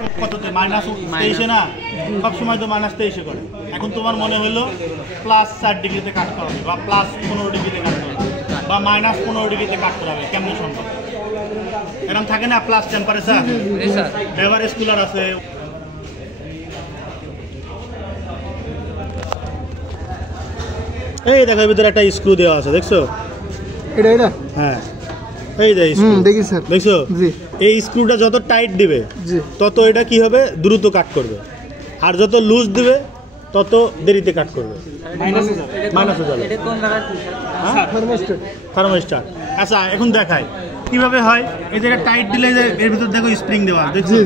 করে কততে -23 না, সবসময় তো -23 করে। এখন তোমার মনে হলো +4 ডিগ্রিতে কাট করা হবে বা +15 ডিগ্রিতে কাট করা হবে বা -15 ডিগ্রিতে কাট করা হবে, কেমন সম্ভব? এরকম থাকে না প্লাস টেম্পারেচার, এভারেজ কুলার আছে। এই দেখো ভিতরে একটা স্ক্রু দেওয়া আছে, দেখছো? এটা হ্যাঁ, এই যে দেখি স্যার, দেখছো? জি। এই স্ক্রুটা যত টাইট দিবে তত এটা কি হবে, দ্রুত কাট করবে, আর যত লুজ দিবে তত দেরিতে কাট করবে। থার্মোস্ট্যাট। আচ্ছা, এখন দেখাই কিভাবে হয়। এই যে টাইট দিলে যে এর ভিতর দেখো স্প্রিং দেওয়া, দেখছো?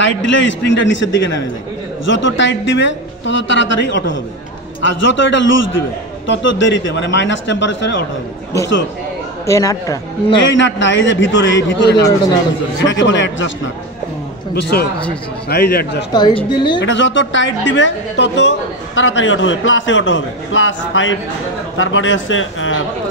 টাইট দিলে স্প্রিংটা নিচের দিকে নামে যায়। যত টাইট দিবে তত তাড়াতাড়ি অটো হবে, আর যত এটা লুজ দিবে তত দেরিতে, মানে মাইনাস টেম্পারেচারে অটো হবে, বুঝছো? এই নাটটা, এই নাট না, এই যে ভিতরে, এই ভিতরে এটাকে বলে অ্যাডজাস্ট নাট, বুঝছো? এই যে অ্যাডজাস্ট, টাইট দিলে এটা যত টাইট দিবে তত তাড়াতাড়ি অটো হবে, প্লাসে অটো হবে, +5, তারপরে হচ্ছে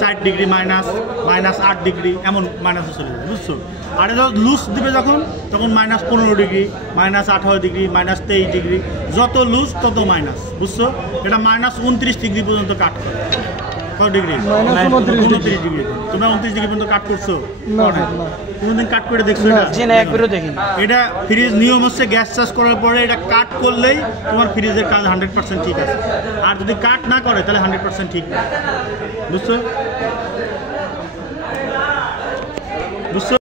4 ডিগ্রি -8 ডিগ্রি, এমন মাইনাসে চলে যাবে, বুঝছো? আর এটা লুজ দিবে যখন, তখন -15 ডিগ্রি, -18 ডিগ্রি, -23 ডিগ্রি, যত লুজ তত মাইনাস, বুঝছো? এটা -29 ডিগ্রি পর্যন্ত কাট করে। Degree 29 degree. তোমরা 29 ডিগ্রি পর্যন্ত কাট করছো? কোনদিন কাট করে দেখছো? এটা ফ্রিজ নিয়ম হচ্ছে গ্যাস চার্জ করার পরে এটা কাট করলেই তোমার ফ্রিজের কাজ 100% ঠিক আছে, আর যদি কাট না করে তাহলে 100% ঠিক না, বুঝছো?